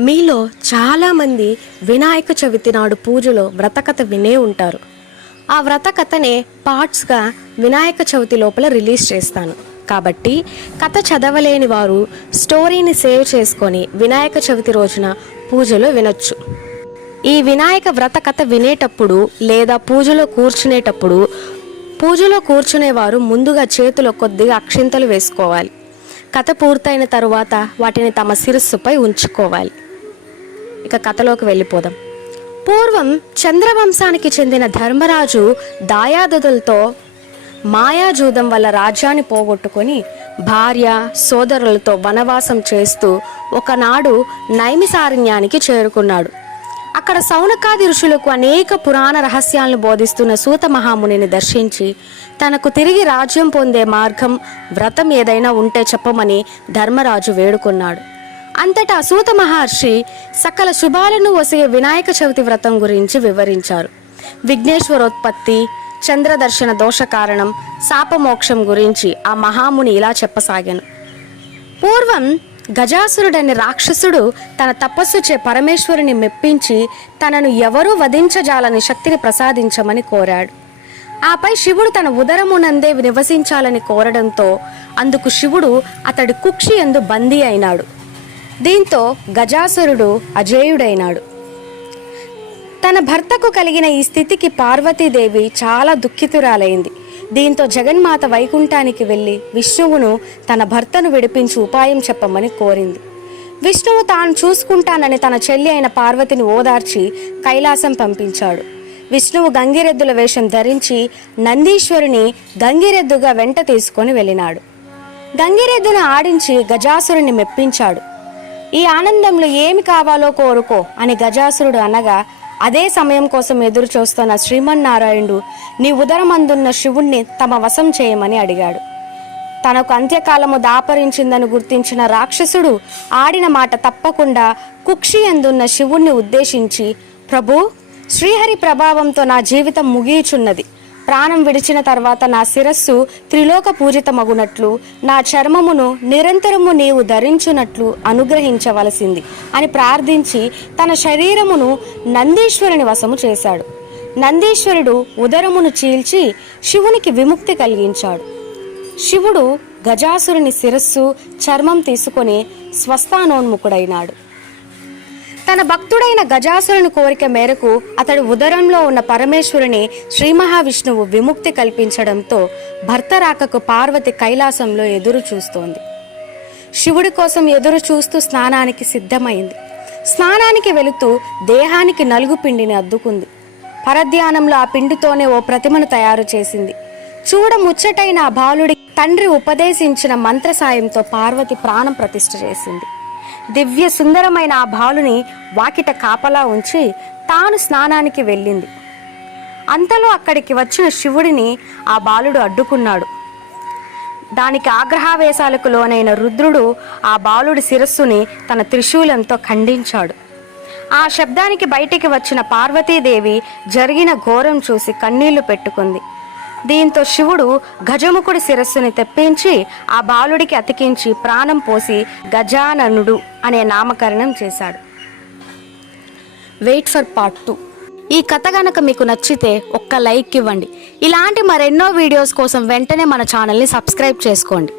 మీలో చాలామంది వినాయక చవితి నాడు పూజలో వ్రతకథ వినే ఉంటారు. ఆ వ్రతకథనే పార్ట్స్గా వినాయక చవితి లోపల రిలీజ్ చేస్తాను. కాబట్టి కథ చదవలేని వారు స్టోరీని సేవ్ చేసుకొని వినాయక చవితి రోజున పూజలో వినొచ్చు. ఈ వినాయక వ్రత కథ వినేటప్పుడు లేదా పూజలో కూర్చునేటప్పుడు పూజలో కూర్చునేవారు ముందుగా చేతిలో కొద్దిగా అక్షింతలు వేసుకోవాలి. కథ పూర్తయిన తరువాత వాటిని తమ శిరస్సుపై ఉంచుకోవాలి. ఇక కథలోకి వెళ్ళిపోదాం. పూర్వం చంద్రవంశానికి చెందిన ధర్మరాజు దాయాదులతో మాయాజూదం వల్ల రాజ్యాన్ని పోగొట్టుకొని భార్య సోదరులతో వనవాసం చేస్తూ ఒకనాడు నైమిసారణ్యానికి చేరుకున్నాడు. అక్కడ సౌనకాది ఋషులకు అనేక పురాణ రహస్యాలను బోధిస్తున్న సూత మహామునిని దర్శించి తనకు తిరిగి రాజ్యం పొందే మార్గం వ్రతం ఏదైనా ఉంటే చెప్పమని ధర్మరాజు వేడుకున్నాడు. అంతటా సూత మహర్షి సకల శుభాలను వసే వినాయక చవితి వ్రతం గురించి వివరించారు. విఘ్నేశ్వరోత్పత్తి చంద్రదర్శన దోష కారణం శాపమోక్షం గురించి ఆ మహాముని ఇలా చెప్పసాగాను. పూర్వం గజాసురుడని రాక్షసుడు తన తపస్సు చే పరమేశ్వరుని మెప్పించి తనను ఎవరూ వధించజాలని శక్తిని ప్రసాదించమని కోరాడు. ఆపై శివుడు తన ఉదరమునందే నివసించాలని కోరడంతో అందుకు శివుడు అతడి కుక్షి ఎందు బందీ అయినాడు. దీంతో గజాసురుడు అజేయుడైనాడు. తన భర్తకు కలిగిన ఈ స్థితికి పార్వతీదేవి చాలా దుఃఖితురాలైంది. దీంతో జగన్మాత వైకుంఠానికి వెళ్ళి విష్ణువును తన భర్తను విడిపించి ఉపాయం చెప్పమని కోరింది. విష్ణువు తాను చూసుకుంటానని తన చెల్లి అయిన పార్వతిని ఓదార్చి కైలాసం పంపించాడు. విష్ణువు గంగిరెద్దుల వేషం ధరించి నందీశ్వరుని గంగిరెద్దుగా వెంట తీసుకొని వెళ్ళినాడు. గంగిరెద్దును ఆడించి గజాసురుని మెప్పించాడు. ఈ ఆనందంలో ఏమి కావాలో కోరుకో అని గజాసురుడు అనగా అదే సమయం కోసం ఎదురు చూస్తున్న శ్రీమన్నారాయణుడు నీ ఉదరమందున్న శివుణ్ణి తమ వశం చేయమని అడిగాడు. తనకు అంత్యకాలము దాపరించిందని గుర్తించిన రాక్షసుడు ఆడిన మాట తప్పకుండా కుక్షి ఎందున్న శివుణ్ణి ఉద్దేశించి ప్రభు శ్రీహరి ప్రభావంతో నా జీవితం ముగియుచున్నది. ప్రాణం విడిచిన తర్వాత నా శిరస్సు త్రిలోక పూజితమగునట్లు నా చర్మమును నిరంతరము నీవు ధరించునట్లు అనుగ్రహించవలసింది అని ప్రార్థించి తన శరీరమును నందీశ్వరుని వశము చేశాడు. నందీశ్వరుడు ఉదరమును చీల్చి శివునికి విముక్తి కలిగించాడు. శివుడు గజాసురుని శిరస్సు చర్మం తీసుకొని స్వస్థానోన్ముఖుడైనాడు. తన భక్తుడైన గజాసురుని కోరిక మేరకు అతడు ఉదరంలో ఉన్న పరమేశ్వరుని శ్రీ మహావిష్ణువు విముక్తి కల్పించడంతో భర్త రాకకు పార్వతి కైలాసంలో ఎదురు చూస్తోంది. శివుడి కోసం ఎదురు చూస్తూ స్నానానికి సిద్ధమైంది. స్నానానికి వెళుతూ దేహానికి నలుగు పిండిని అద్దుకుంది. పరధ్యానంలో ఆ పిండితోనే ఓ ప్రతిమను తయారు చేసింది. చూడ ముచ్చటైన ఆ బాలుడి తండ్రి ఉపదేశించిన మంత్ర సాయంతో పార్వతి ప్రాణం ప్రతిష్ఠ చేసింది. దివ్య సుందరమైన ఆ బాలుని వాకిట కాపలా ఉంచి తాను స్నానానికి వెళ్ళింది. అంతలో అక్కడికి వచ్చిన శివుడిని ఆ బాలుడు అడ్డుకున్నాడు. దానికి ఆగ్రహావేశాలకు లోనైన రుద్రుడు ఆ బాలుడి శిరస్సుని తన త్రిశూలంతో ఖండించాడు. ఆ శబ్దానికి బయటికి వచ్చిన పార్వతీదేవి జరిగిన ఘోరం చూసి కన్నీళ్ళు పెట్టుకుంది. దీంతో శివుడు గజముఖుడి శిరస్సుని తెప్పించి ఆ బాలుడికి అతికించి ప్రాణం పోసి గజాననుడు అనే నామకరణం చేశాడు. వెయిట్ ఫర్ పార్ట్ టూ ఈ కథ గనక మీకు నచ్చితే ఒక్క లైక్ ఇవ్వండి. ఇలాంటి మరెన్నో వీడియోస్ కోసం వెంటనే మన ఛానల్ని సబ్స్క్రైబ్ చేసుకోండి.